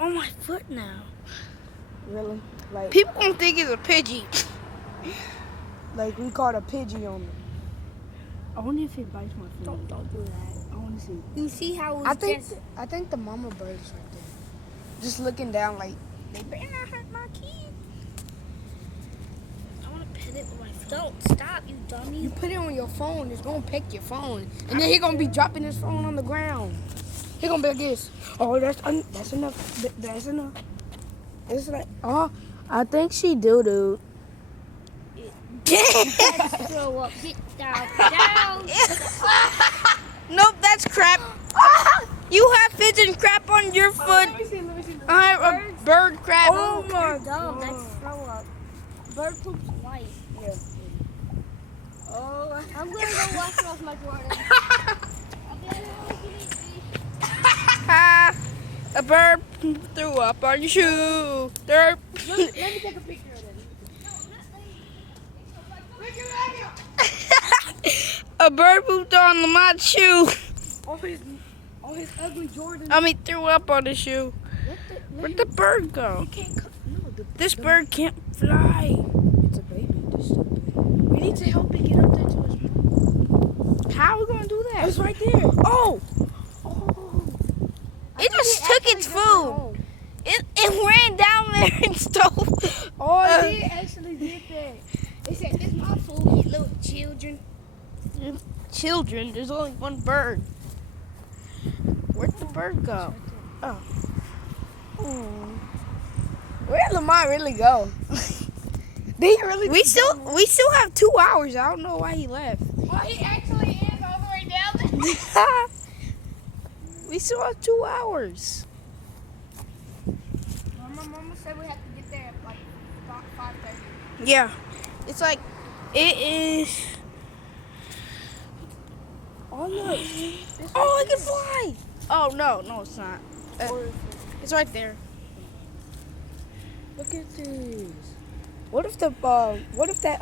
on my foot now. Really? Like, People gonna think it's a Pidgey. like we caught a Pidgey on them. I wonder if it bites my foot. Don't do that. I want to see. You see how it was I think the mama bird's right there. Just looking down like, They better not hurt my kid. I want to pet it with my foot. Don't stop, you dummy. you put it on your phone, it's gonna pick your phone. And then he gonna be dropping his phone on the ground. He gonna be like this. Oh, that's enough. That's enough. It's like, oh, I think she doo-doo. Let's throw up. Get down. Down. Nope, that's crap. You have pigeon crap on your foot. Let me see. I have a bird crap. Oh my Dumb. god. Let's throw up. Bird poop's white. Yeah. Oh, I'm gonna go wash off my Jordan. A bird threw up on your shoe. Derp. let me take a picture of that. A bird pooped on my shoe. Oh, his ugly Jordan. I mean, threw up on the shoe. Where'd the bird go? This bird can't fly. It's a baby. This stupid. We need to help it get up there to his. How are we gonna do that? It's right there. Oh! It just took its food. It ran down there and stole. Oh, he actually did that. They said, this is my food, you little children. Children, there's only one bird. Where'd the bird go? Oh. Where'd Lamont really go? Did he really? We still have 2 hours. I don't know why he left. Well, he actually is all the way down there. We still have 2 hours. My mama said we have to get there at like 5:30. Yeah. It's like, it is. Oh look. Oh, it can fly. Oh, no, it's not. It's right there. Look at this. What if that